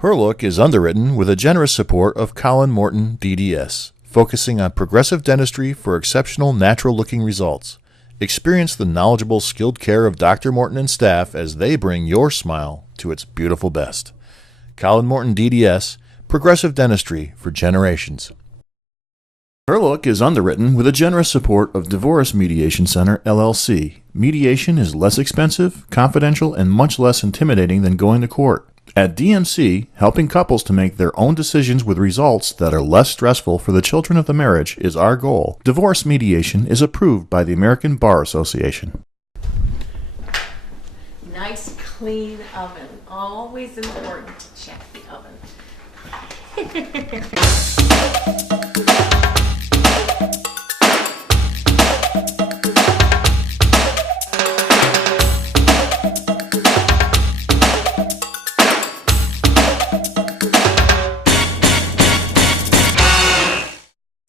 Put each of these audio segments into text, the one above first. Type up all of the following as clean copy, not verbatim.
Her Look is underwritten with a generous support of Colin Morton, DDS, focusing on progressive dentistry for exceptional natural-looking results. Experience the knowledgeable, skilled care of Dr. Morton and staff as they bring your smile to its beautiful best. Colin Morton, DDS, progressive dentistry for generations. Her Look is underwritten with a generous support of Divorce Mediation Center, LLC. Mediation is less expensive, confidential, and much less intimidating than going to court. At DMC, helping couples to make their own decisions with results that are less stressful for the children of the marriage is our goal. Divorce mediation is approved by the American Bar Association. Nice, clean oven. Always important to check the oven.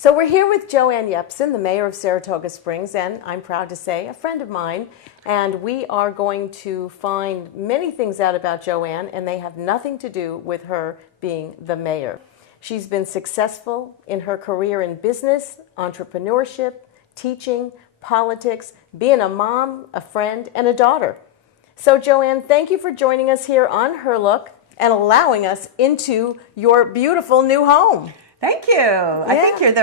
So we're here with Joanne Yepsen, the mayor of Saratoga Springs, and I'm proud to say a friend of mine. And we are going to find many things out about Joanne, and they have nothing to do with her being the mayor. She's been successful in her career in business, entrepreneurship, teaching, politics, being a mom, a friend, and a daughter. So Joanne, thank you for joining us here on Her Look and allowing us into your beautiful new home. Thank you. Yeah. I think you're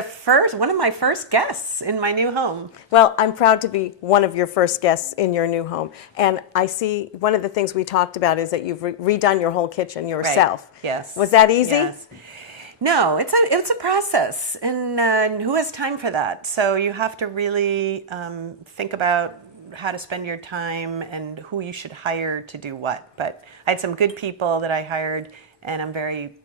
one of my first guests in my new home. Well, I'm proud to be one of your first guests in your new home. And I see one of the things we talked about is that you've redone your whole kitchen yourself. Right. Yes. Was that easy? Yes. No, it's a process, and who has time for that? So you have to really think about how to spend your time and who you should hire to do what. But I had some good people that I hired, and I'm very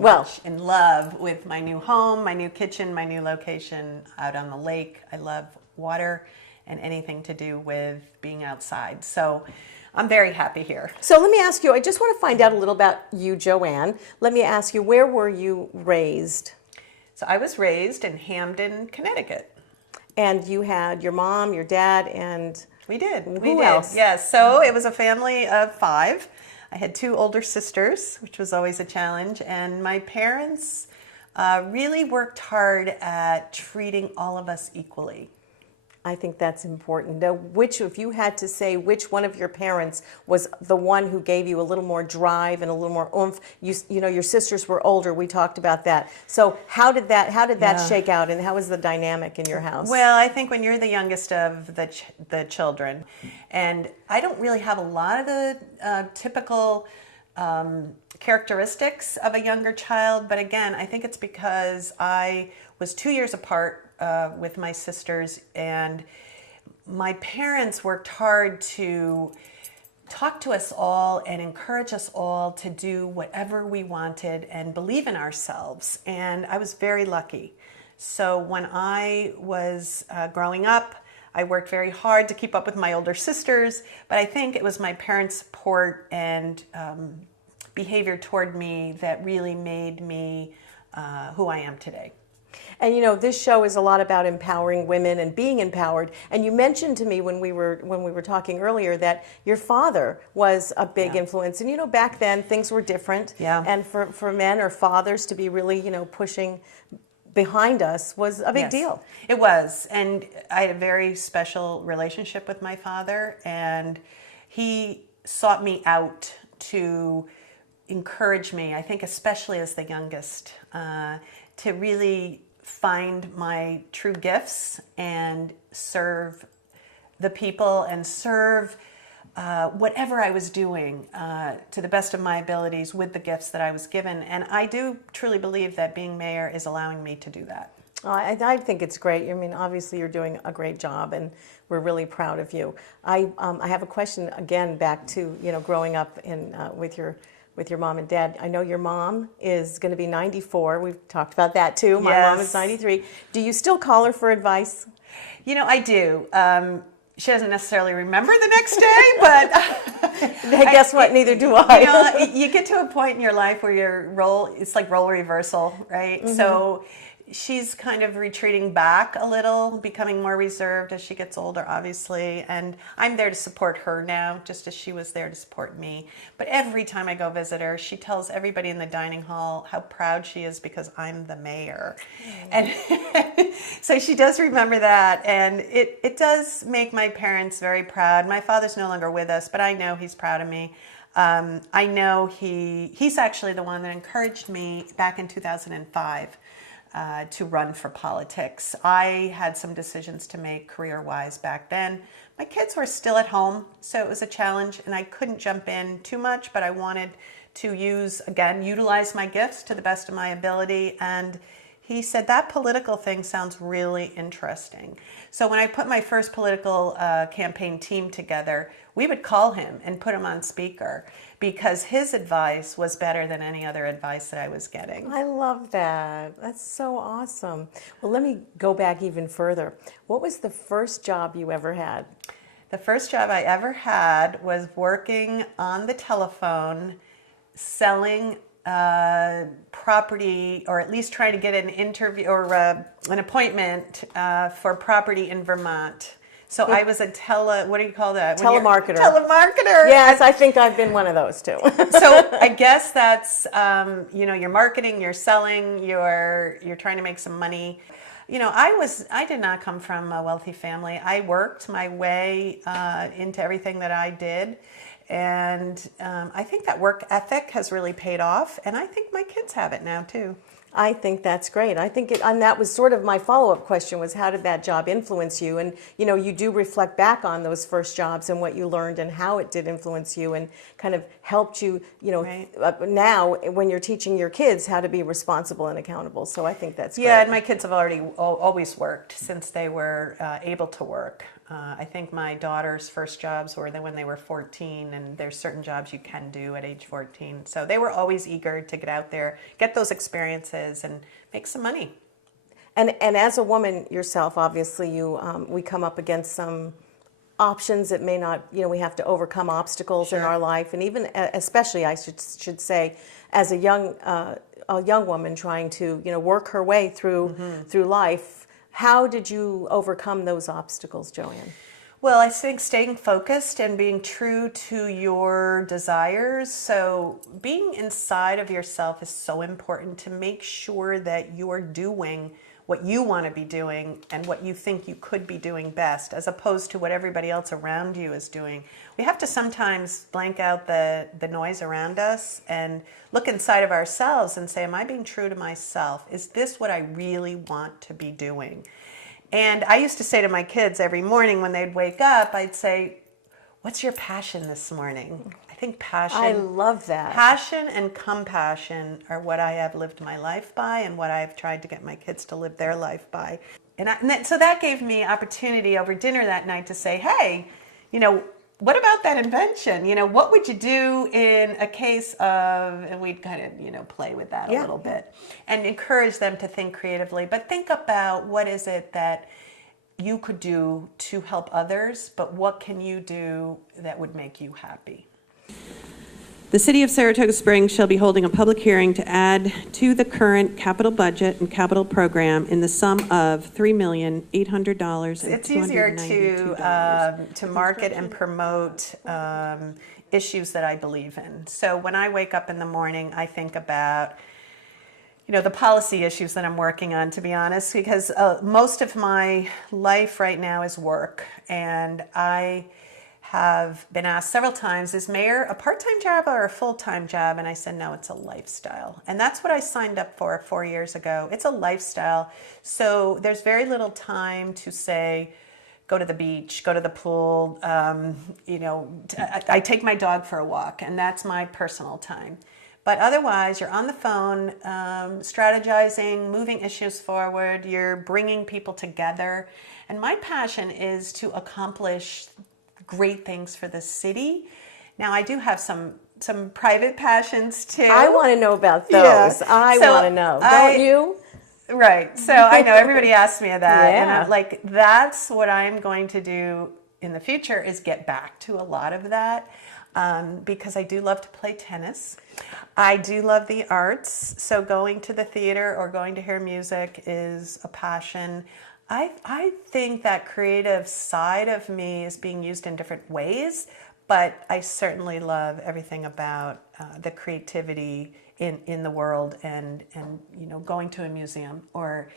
much in love with my new home, my new kitchen, my new location out on the lake. I love water and anything to do with being outside. So I'm very happy here. So let me ask you, I just want to find out a little about you, Joanne. Let me ask you, where were you raised? So I was raised in Hamden, Connecticut. And you had your mom, your dad, and... We did. Who else? Yes, so it was a family of 5. I had 2 older sisters, which was always a challenge, and my parents really worked hard at treating all of us equally. I think that's important. Now, if you had to say which one of your parents was the one who gave you a little more drive and a little more oomph, you know, your sisters were older. We talked about that. So how did that shake out, and how was the dynamic in your house? Well, I think when you're the youngest of the children, and I don't really have a lot of the typical characteristics of a younger child, but again, I think it's because I was 2 years apart with my sisters, and my parents worked hard to talk to us all and encourage us all to do whatever we wanted and believe in ourselves, and I was very lucky. So when I was growing up, I worked very hard to keep up with my older sisters, but I think it was my parents' support and behavior toward me that really made me who I am today. And you know, this show is a lot about empowering women and being empowered. And you mentioned to me when we were talking earlier that your father was a big influence. And you know, back then things were different. Yeah. And for men or fathers to be really, you know, pushing behind us was a big deal. It was. And I had a very special relationship with my father, and he sought me out to encourage me, I think especially as the youngest, to really find my true gifts and serve the people and serve whatever I was doing to the best of my abilities with the gifts that I was given. And I do truly believe that being mayor is allowing me to do that. I think it's great. I mean, obviously you're doing a great job, and we're really proud of you. I have a question again back to, you know, growing up with your mom and dad. I know your mom is going to be 94. We've talked about that too. My mom is 93. Do you still call her for advice? You know, I do. She doesn't necessarily remember the next day, but guess what? Neither do I. You know, you get to a point in your life where your role, it's like role reversal, right? Mm-hmm. So she's kind of retreating back a little, becoming more reserved as she gets older, obviously. And I'm there to support her now, just as she was there to support me. But every time I go visit her, she tells everybody in the dining hall how proud she is because I'm the mayor. And so she does remember that. And it does make my parents very proud. My father's no longer with us, but I know he's proud of me. I know he's actually the one that encouraged me back in 2005 to run for politics. I had some decisions to make career-wise back then. My kids were still at home, so it was a challenge, and I couldn't jump in too much, but I wanted to utilize my gifts to the best of my ability. And he said, that political thing sounds really interesting. So when I put my first political campaign team together, we would call him and put him on speaker because his advice was better than any other advice that I was getting. I love that. That's so awesome. Well, let me go back even further. What was the first job you ever had? The first job I ever had was working on the telephone, selling property, or at least trying to get an interview or an appointment for property in Vermont. So I was a what do you call that? Telemarketer. Telemarketer. Yes, I think I've been one of those too. So I guess that's, you're marketing, you're selling, you're trying to make some money. I did not come from a wealthy family. I worked my way into everything that I did. And I think that work ethic has really paid off. And I think my kids have it now too. I think that's great. I think and that was sort of my follow-up question was, how did that job influence you? And, you do reflect back on those first jobs and what you learned and how it did influence you and kind of helped you, Right. Now when you're teaching your kids how to be responsible and accountable. So I think that's great. Yeah, and my kids have always worked since they were able to work. I think my daughter's first jobs were when they were 14, and there's certain jobs you can do at age 14. So they were always eager to get out there, get those experiences, and make some money. And as a woman yourself, obviously, we come up against some options that may not, we have to overcome obstacles in Sure. our life, and even especially, I should say, as a young woman trying to, work her way through life. How did you overcome those obstacles, Joanne? Well, I think staying focused and being true to your desires. So being inside of yourself is so important to make sure that you're doing what you want to be doing and what you think you could be doing best, as opposed to what everybody else around you is doing. We have to sometimes blank out the noise around us and look inside of ourselves and say, am I being true to myself? Is this what I really want to be doing? And I used to say to my kids every morning when they'd wake up, I'd say, what's your passion this morning? I think passion. I love that. Passion and compassion are what I have lived my life by and what I've tried to get my kids to live their life by. So that gave me opportunity over dinner that night to say, hey, what about that invention? What would you do in a case of, and we'd kind of, play with that a little bit and encourage them to think creatively, but think about what is it that you could do to help others, but what can you do that would make you happy? The City of Saratoga Springs shall be holding a public hearing to add to the current capital budget and capital program in the sum of $3,800,292. It's easier to market and promote issues that I believe in. So when I wake up in the morning, I think about the policy issues that I'm working on, to be honest, because most of my life right now is work, and I have been asked several times, is mayor a part-time job or a full-time job? And I said, no, it's a lifestyle. And that's what I signed up for 4 years ago. It's a lifestyle. So there's very little time to say, go to the beach, go to the pool. I take my dog for a walk, and that's my personal time. But otherwise, you're on the phone, strategizing, moving issues forward. You're bringing people together. And my passion is to accomplish great things for the city. Now, I do have some private passions too. I want to know about those. Yeah. I want to know. Don't you? Right. So I know everybody asks me that. Yeah. And I'm like, that's what I'm going to do in the future, is get back to a lot of that. because I do love to play tennis. I do love the arts, so going to the theater or going to hear music is a passion. I think that creative side of me is being used in different ways, but I certainly love everything about the creativity in the world, and going to a museum or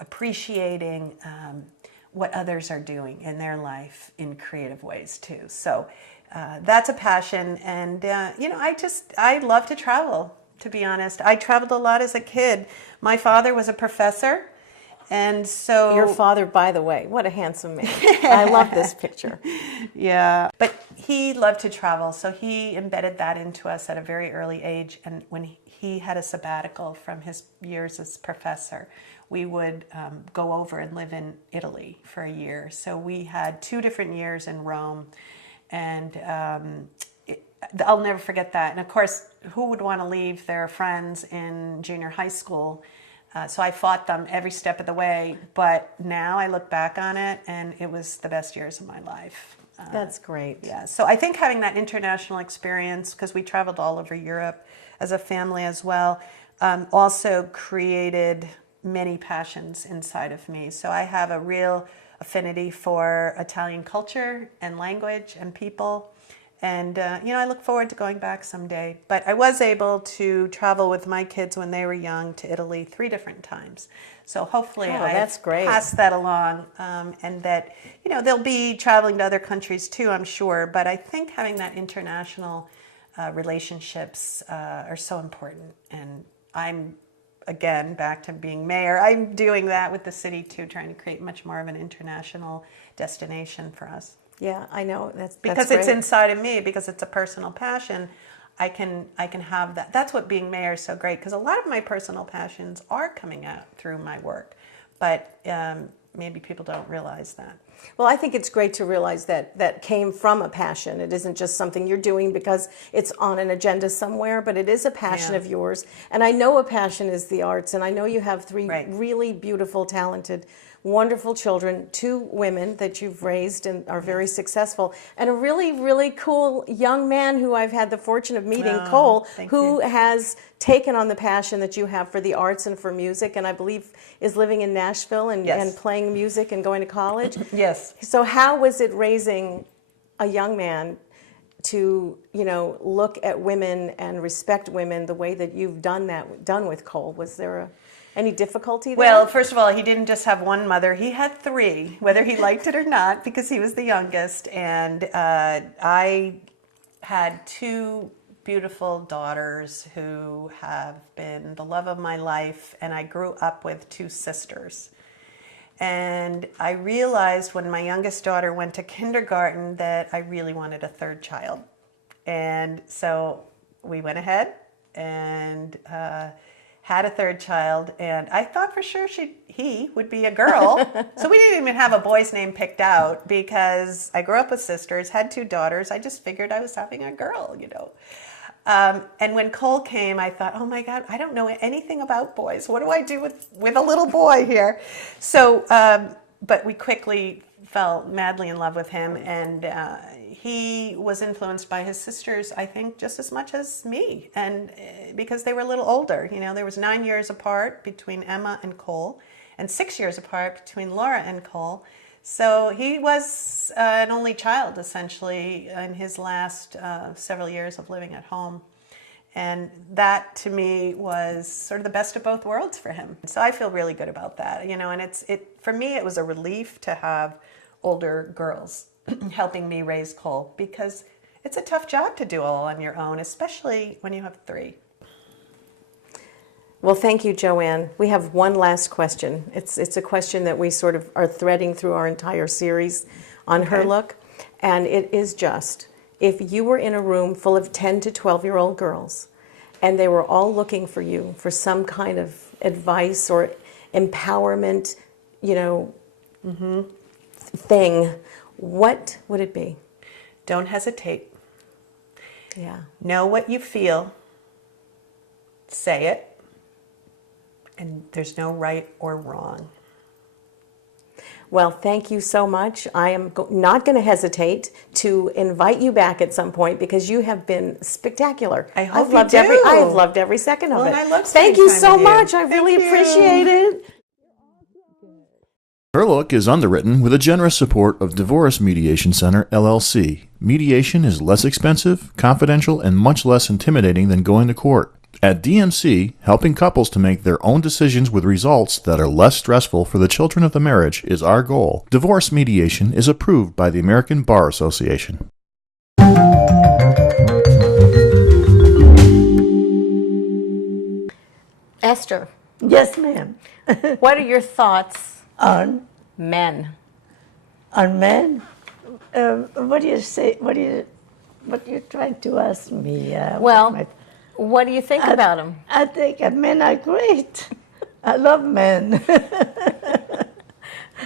appreciating what others are doing in their life in creative ways too. So that's a passion, and I love to travel. To be honest, I traveled a lot as a kid. My father was a professor. And so your father, by the way, what a handsome man. I love this picture. Yeah. But he loved to travel, so he embedded that into us at a very early age. And when he had a sabbatical from his years as professor, we would go over and live in Italy for a year. So we had 2 different years in Rome, and I'll never forget that. And of course, who would want to leave their friends in junior high school? So I fought them every step of the way, but now I look back on it, and it was the best years of my life. That's great. Yeah, so I think having that international experience, because we traveled all over Europe as a family as well, also created many passions inside of me. So I have a real affinity for Italian culture and language and people. And, I look forward to going back someday. But I was able to travel with my kids when they were young to Italy 3 different times. So hopefully that's great. pass that along, and that, they'll be traveling to other countries too, I'm sure. But I think having that international relationships are so important. And I'm, again, back to being mayor, I'm doing that with the city too, trying to create much more of an international destination for us. Yeah, I know. That's because great. it's inside of me, because it's a personal passion. I can have that. That's what being mayor is so great, because a lot of my personal passions are coming out through my work, but maybe people don't realize that. Well, I think it's great to realize that came from a passion. It isn't just something you're doing because it's on an agenda somewhere, but it is a passion of yours. And I know a passion is the arts, and I know you have 3 really beautiful, talented, wonderful children, 2 women that you've raised and are very successful, and a really, really cool young man who I've had the fortune of meeting, Cole, who has taken on the passion that you have for the arts and for music, and I believe is living in Nashville and playing music and going to college. Yes. So how was it raising a young man to, look at women and respect women the way that you've done with Cole? Was there any difficulty there? Well, first of all, he didn't just have one mother. He had 3, whether he liked it or not, because he was the youngest. And I had 2 beautiful daughters who have been the love of my life, and I grew up with 2 sisters. And I realized when my youngest daughter went to kindergarten that I really wanted a 3rd child. And so we went ahead and had a 3rd child, and I thought for sure he would be a girl. So we didn't even have a boy's name picked out, because I grew up with sisters, had 2 daughters. I just figured I was having a girl, And when Cole came, I thought, oh my God, I don't know anything about boys. What do I do with a little boy here? So, but we quickly fell madly in love with him, and he was influenced by his sisters, I think, just as much as me, and because they were a little older. There was 9 years apart between Emma and Cole, and 6 years apart between Laura and Cole. So he was an only child, essentially, in his last several years of living at home. And that, to me, was sort of the best of both worlds for him. So I feel really good about that, and for me, it was a relief to have older girls helping me raise Cole, because it's a tough job to do all on your own, especially when you have 3. Well, thank you, Joanne. We have one last question. It's a question that we sort of are threading through our entire series on Her Look, and it is just, if you were in a room full of 10 to 12-year-old girls, and they were all looking for you for some kind of advice or empowerment, thing, what would it be? Don't hesitate. Yeah. Know what you feel. Say it. And there's no right or wrong. Well, thank you so much. I am not going to hesitate to invite you back at some point because you have been spectacular. I hope I've loved you do. I have loved every second of Well, it. and I love Thank spending you time so with you. much. I really Thank you. appreciate it. Her Look is underwritten with the generous support of Divorce Mediation Center, LLC. Mediation is less expensive, confidential, and much less intimidating than going to court. At DMC, helping couples to make their own decisions with results that are less stressful for the children of the marriage is our goal. Divorce mediation is approved by the American Bar Association. Esther, Yes, ma'am. what are your thoughts On men? men. What do you say? What you're trying to ask me? Well, what do you think about them? I think men are great. I love men.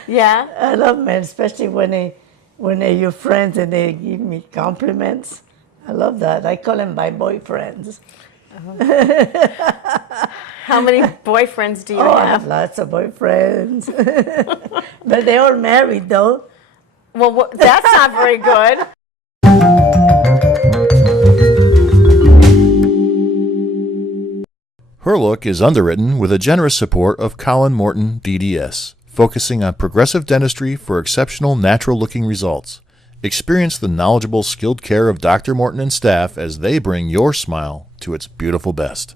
Yeah? I love men, especially when they're your friends and they give me compliments. I love that. I call them my boyfriends. How many boyfriends do you I have? have lots of boyfriends, but they're all married though. Well, that's not very good. Her Look is underwritten with the generous support of Colin Morton DDS, focusing on progressive dentistry for exceptional natural-looking results. Experience the knowledgeable, skilled care of Dr. Morton and staff as they bring your smile to its beautiful best.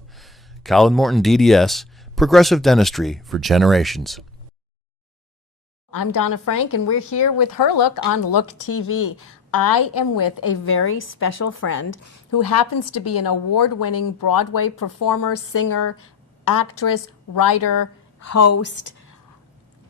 Colin Morton DDS, progressive dentistry for generations. I'm Donna Frank, and we're here with Her Look on Look TV. I am with a very special friend who happens to be an award-winning Broadway performer, singer, actress, writer, host,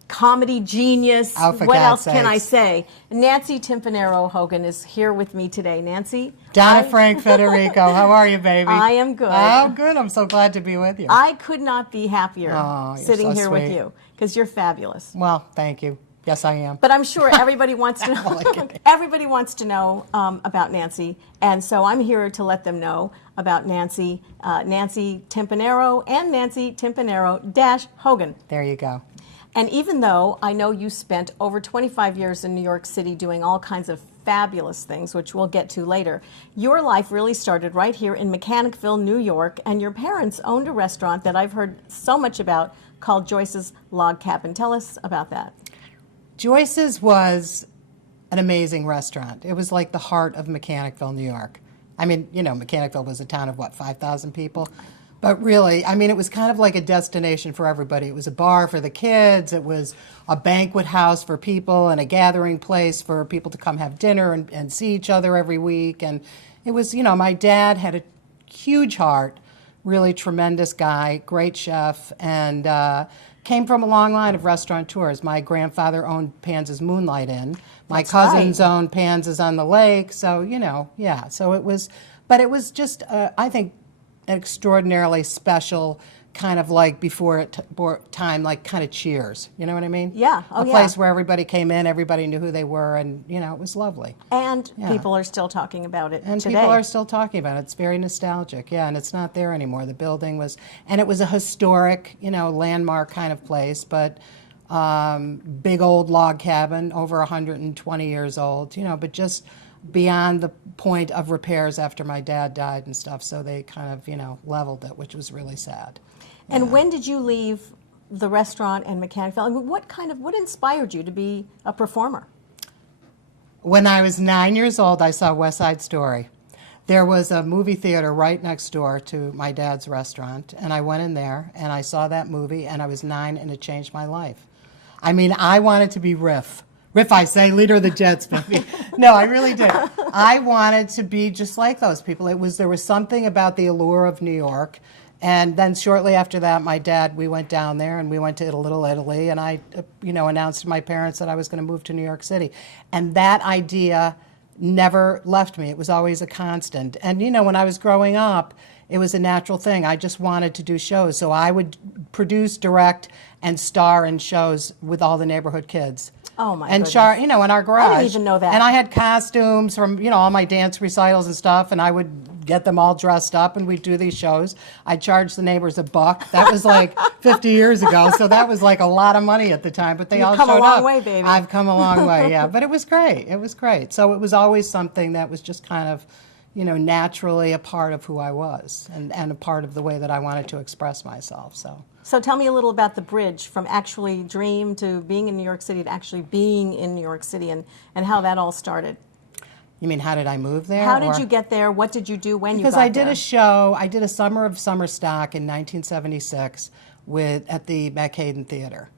comedy genius. Oh, for what God's else can I sakes. say? Nancy Timpanaro-Hogan is here with me today. Nancy? Dona Frank-Federico, how are you, baby? I am good. Oh, good. I'm so glad to be with you. I could not be happier Oh, you're sitting so here with sweet. you because you're fabulous. Well, thank you. Yes, I am. But I'm sure everybody wants to know. Only kidding. Everybody wants to know about Nancy, and so I'm here to let them know about Nancy, Nancy Timpanaro, and Nancy Timpanaro-Hogan. There you go. And even though I know you spent over 25 years in New York City doing all kinds of fabulous things, which we'll get to later, your life really started right here in Mechanicville, New York, and your parents owned a restaurant that I've heard so much about called Joyce's Log Cabin. Tell us about that. Joyce's was an amazing restaurant. It was like the heart of Mechanicville, New York. I mean, you know, Mechanicville was a town of, 5,000 people? But really, I mean, it was kind of like a destination for everybody. It was a bar for the kids. It was a banquet house for people and a gathering place for people to come have dinner and see each other every week. And it was, you know, my dad had a huge heart, really tremendous guy, great chef, and came from a long line of restaurateurs. My grandfather owned Pan's Moonlight Inn. My That's cousins right. owned Pan's on the Lake. So, you know, yeah. So it was, but it was just, I think, an extraordinarily special kind of like before time, like kind of Cheers. You know what I mean? Yeah. Oh, a yeah. place where everybody came in, everybody knew who they were, and, you know, it was lovely. And Yeah. people are still talking about it And today. people are still talking about it. It's very nostalgic, yeah, and it's not there anymore. The building was, and it was a historic, you know, landmark kind of place, but big old log cabin, over 120 years old, you know, but just beyond the point of repairs after my dad died and stuff, so they kind of, you know, leveled it, which was really sad. And when did you leave the restaurant and Mechanicville? I mean, what inspired you to be a performer? When I was 9 years old, I saw West Side Story. There was a movie theater right next door to my dad's restaurant, and I went in there, and I saw that movie, and I was 9, and it changed my life. I mean, I wanted to be Riff. Riff, I say, leader of the Jets, baby. No, I really did. I wanted to be just like those people. There was something about the allure of New York. And then shortly after that, my dad, we went down there and we went to Little Italy, and I, you know, announced to my parents that I was going to move to New York City. And that idea never left me. It was always a constant. And, you know, when I was growing up, it was a natural thing. I just wanted to do shows. So I would produce, direct, and star in shows with all the neighborhood kids. Oh, my and goodness. you know, in our garage. even know that. And I had costumes from, you know, all my dance recitals and stuff, and I would get them all dressed up, and we'd do these shows. I'd charge the neighbors $1. That was like 50 years ago, so that was like a lot of money at the time, but they all showed up. You've come a long way, baby. I've come a long way, yeah. But it was great. It was great. So it was always something that was just kind of, you know, naturally a part of who I was and a part of the way that I wanted to express myself. So tell me a little about the bridge from actually dream to being in New York City to actually being in New York City and how that all started. You mean, how did I move there? How did you get there? What did you do when you got there? Because I did a show, I did a summer of summer stock in 1976 at the Macadam Theater.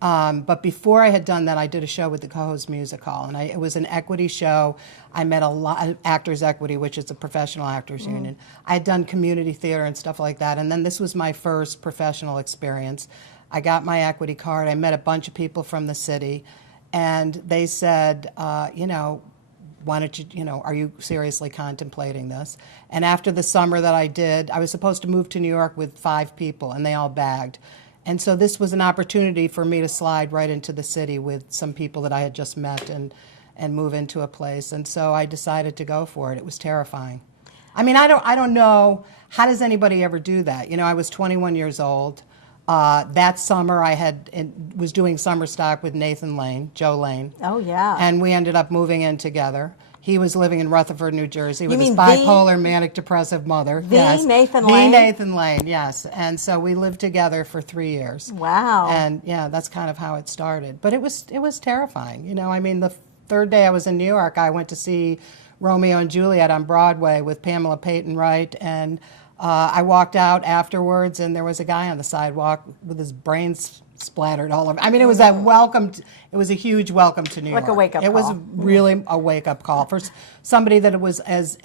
But before I had done that, I did a show with the Cohoes Music Hall, and it was an equity show. I met a lot of Actors Equity, which is a professional actors union. I had done community theater and stuff like that, and then this was my first professional experience. I got my equity card. I met a bunch of people from the city, and they said, you know, why don't you, you know, are you seriously contemplating this? And after the summer that I did, I was supposed to move to New York with 5 people, and they all bagged. And so this was an opportunity for me to slide right into the city with some people that I had just met and move into a place. And so I decided to go for it. It was terrifying. I mean, I don't know, how does anybody ever do that? You know, I was 21 years old. That summer I was doing summer stock with Nathan Lane, Joe Lane. Oh, yeah. And we ended up moving in together. He was living in Rutherford, New Jersey with his mean bipolar, manic depressive mother. Nathan Lane? The Nathan Lane, yes. And so we lived together for 3 years. Wow. And yeah, that's kind of how it started. But it was terrifying. You know, I mean, the third day I was in New York, I went to see Romeo and Juliet on Broadway with Pamela Peyton Wright, and I walked out afterwards, and there was a guy on the sidewalk with his brains splattered all over. I mean, it was it was a huge welcome to New York. Like a wake-up call. It was really a wake-up call for somebody that was as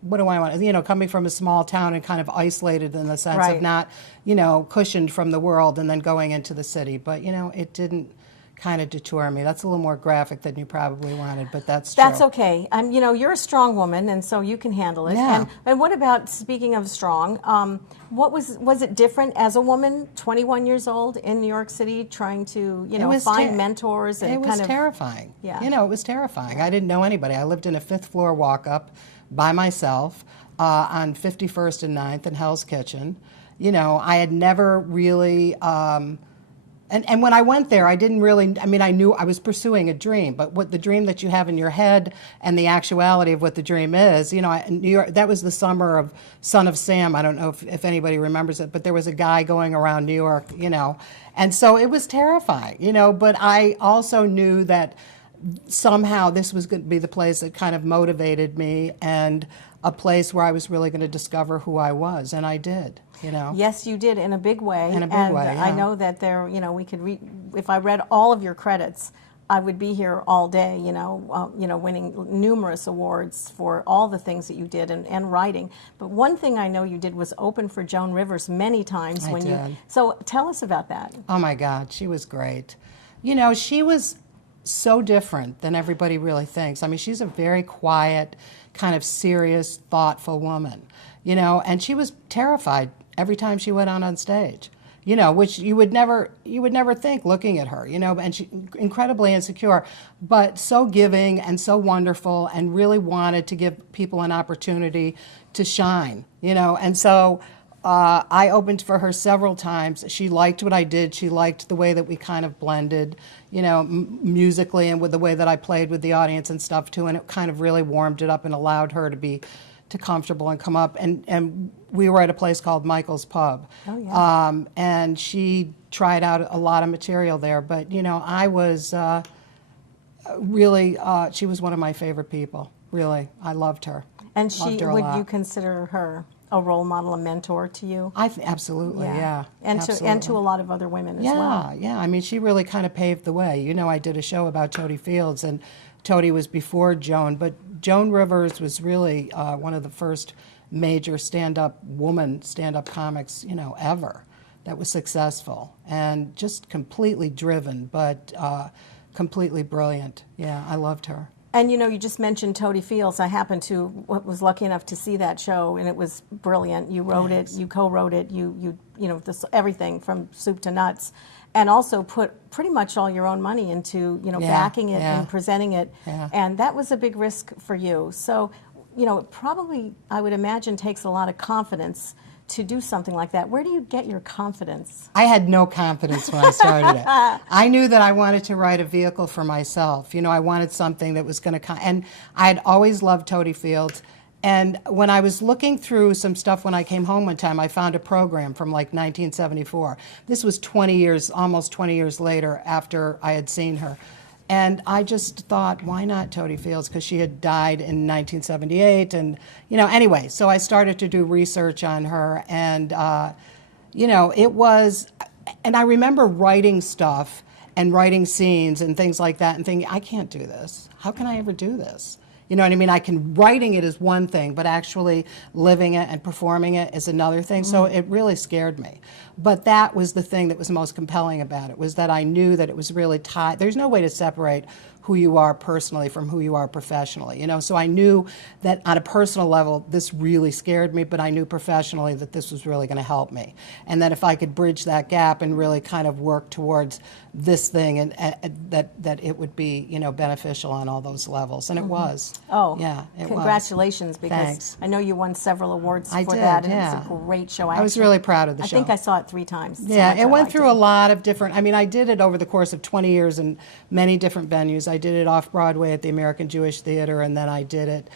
what do I want? You know, coming from a small town and kind of isolated in the sense of not, you know, cushioned from the world and then going into the city. But, you know, it didn't kind of detour me. That's a little more graphic than you probably wanted, but that's true. That's okay. You know, you're a strong woman, and so you can handle it. Yeah. And what about, speaking of strong, what was it different as a woman, 21 years old in New York City, trying to, you know, find mentors and it was terrifying. Yeah. You know, it was terrifying. I didn't know anybody. I lived in a 5th floor walk-up by myself on 51st and 9th in Hell's Kitchen. You know, I had never really. And when I went there, I didn't really, I mean, I knew I was pursuing a dream, but what the dream that you have in your head and the actuality of what the dream is, you know, in New York, that was the summer of Son of Sam. I don't know if anybody remembers it, but there was a guy going around New York, you know, and so it was terrifying, you know, but I also knew that somehow this was going to be the place that kind of motivated me and a place where I was really going to discover who I was, and I did. You know? Yes, you did, in a big way. In a big way, yeah. I know that there, you know, we could read, if I read all of your credits, I would be here all day, you know, winning numerous awards for all the things that you did and writing. But one thing I know you did was open for Joan Rivers many times. I did. So tell us about that. Oh my God, she was great. You know, she was so different than everybody really thinks. I mean, she's a very quiet, kind of serious, thoughtful woman, you know, and she was terrified every time she went on stage, you know, which you would never think looking at her, you know, and she incredibly insecure, but so giving and so wonderful and really wanted to give people an opportunity to shine, you know, and so I opened for her several times. She liked what I did. She liked the way that we kind of blended, you know, musically and with the way that I played with the audience and stuff too, and it kind of really warmed it up and allowed her to be comfortable and come up, and we were at a place called Michael's Pub. Oh, yeah. And she tried out a lot of material there, but you know, I was really, she was one of my favorite people, really. I loved her. And loved her a lot. you consider her a role model, a mentor to you? Absolutely, yeah. And absolutely. To a lot of other women as well. Yeah, I mean, she really kind of paved the way. You know, I did a show about Toady Fields, and Toady was before Joan, but Joan Rivers was really one of the first major stand-up comics, you know, ever that was successful and just completely driven, but completely brilliant. Yeah, I loved her. And you know, you just mentioned Toady Fields. I was lucky enough to see that show, and it was brilliant. You wrote it, you co-wrote it, you know, everything from soup to nuts, and also put pretty much all your own money into, you know, backing it and presenting it. Yeah. And that was a big risk for you. So it probably, I would imagine, takes a lot of confidence to do something like that. Where do you get your confidence? I had no confidence when I started it. I knew that I wanted to write a vehicle for myself. I wanted something that was going to and I had always loved Toady Fields. And when I was looking through some stuff when I came home one time, I found a program from like 1974. This was 20 years, almost 20 years later after I had seen her. And I just thought, why not Toady Fields? Because she had died in 1978. And, anyway, so I started to do research on her. And, it was, and I remember writing stuff and writing scenes and things like that and thinking, I can't do this. How can I ever do this? You know what I mean? Writing it is one thing, but actually living it and performing it is another thing. So it really scared me. But that was the thing that was most compelling about it, was that I knew that it was really tied. There's no way to separate who you are personally from who you are professionally, So I knew that on a personal level, this really scared me, but I knew professionally that this was really going to help me. And that if I could bridge that gap and really kind of work towards this thing, and that it would be, beneficial on all those levels. And it was. Oh, yeah, it congratulations, because Thanks. I know you won several awards for did, that, and yeah. it's a great show. I was really proud of the show. I think I saw it 3 times. So Yeah, much it I went liked through a lot of different, I did it over the course of 20 years in many different venues. I did it off-Broadway at the American Jewish Theater, and then I did it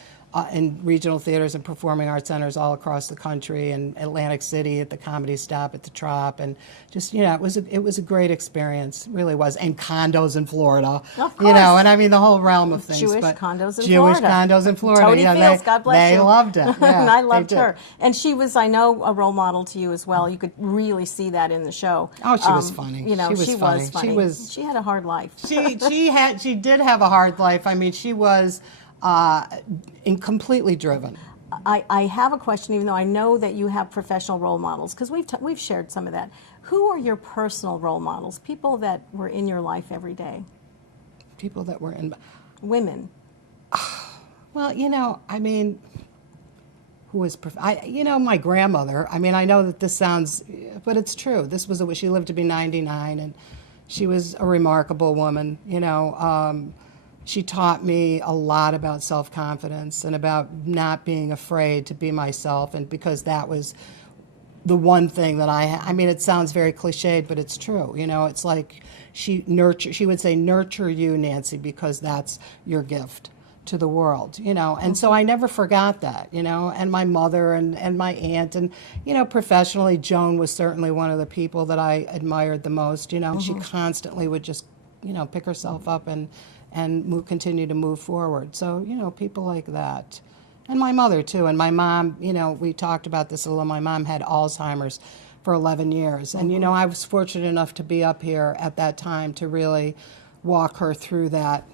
in regional theaters and performing arts centers all across the country, and Atlantic City at the Comedy Stop at the Trop, and just, it was a great experience, it really was. And condos in Florida, Of course. and the whole realm of things. Jewish but condos in Jewish Florida. condos in Florida. Toady Fields, God bless you. They loved it. Yeah, and I they loved did. her. And she was, I know, a role model to you as well. You could really see that in the show. Oh, she was funny. She was funny. She had a hard life. She did have a hard life. She was completely driven. I have a question, even though I know that you have professional role models, because we've shared some of that. Who are your personal role models? People that were in your life every day. People that were in. Women. Well, who was, my grandmother. I know that this sounds, but it's true. She lived to be 99, and she was a remarkable woman. She taught me a lot about self-confidence and about not being afraid to be myself, and because that was the one thing that it sounds very cliched, but it's true. It's like she would say, nurture you, Nancy, because that's your gift to the world, and so I never forgot that, and my mother and my aunt, and, professionally, Joan was certainly one of the people that I admired the most, She constantly would just, pick herself up and continue to move forward. So, people like that. And my mother, too. And my mom, we talked about this a little. My mom had Alzheimer's for 11 years. And, I was fortunate enough to be up here at that time to really walk her through that,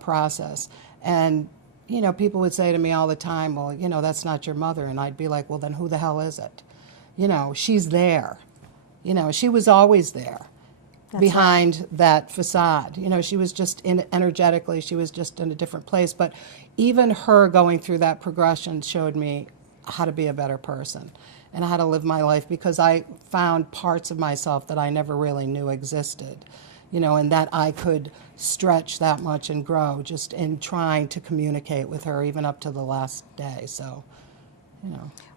process. And, people would say to me all the time, well, that's not your mother. And I'd be like, well, then who the hell is it? She's there. She was always there. Behind that facade. She was just energetically, she was just in a different place. But even her going through that progression showed me how to be a better person and how to live my life, because I found parts of myself that I never really knew existed, and that I could stretch that much and grow just in trying to communicate with her, even up to the last day. So,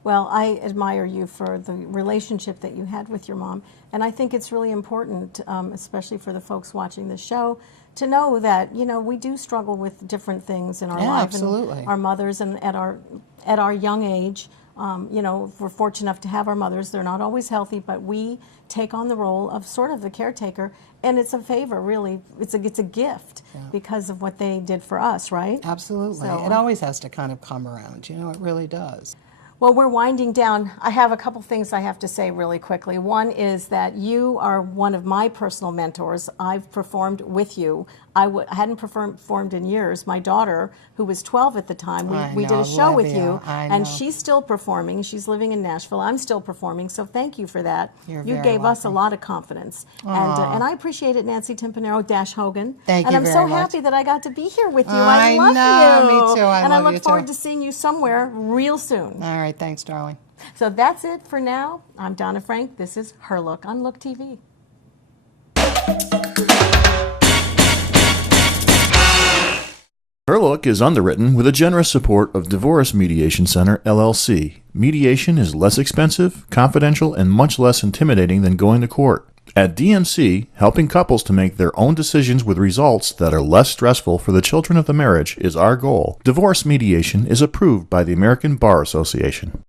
Well, I admire you for the relationship that you had with your mom, and I think it's really important, especially for the folks watching the show, to know that we do struggle with different things in our life. Absolutely. And our mothers, and at our young age, we're fortunate enough to have our mothers. They're not always healthy, but we take on the role of sort of the caretaker, and it's a favor, really. It's a gift because of what they did for us, right? Absolutely. So, it always has to kind of come around. It really does. Well, we're winding down. I have a couple things I have to say really quickly. One is that you are one of my personal mentors. I've performed with you. I hadn't performed in years. My daughter, who was 12 at the time, we did a show with you, and she's still performing. She's living in Nashville. I'm still performing, so thank you for that. You gave us a lot of confidence. And I appreciate it, Nancy Timpanaro-Hogan. Thank you very much. And I'm so happy that I got to be here with you. I love know, you. me too. I and love I look you forward too. to seeing you somewhere real soon. All right, thanks, darling. So that's it for now. I'm Donna Frank. This is Her Look on Look TV. Her Look is underwritten with the generous support of Divorce Mediation Center, LLC. Mediation is less expensive, confidential, and much less intimidating than going to court. At DMC, helping couples to make their own decisions with results that are less stressful for the children of the marriage is our goal. Divorce mediation is approved by the American Bar Association.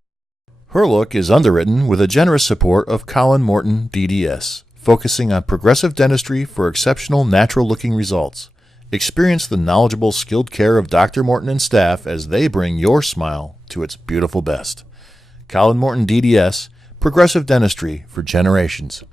Her Look is underwritten with the generous support of Colin Morton DDS, focusing on progressive dentistry for exceptional natural-looking results. Experience the knowledgeable, skilled care of Dr. Morton and staff as they bring your smile to its beautiful best. Colin Morton DDS, progressive dentistry for generations.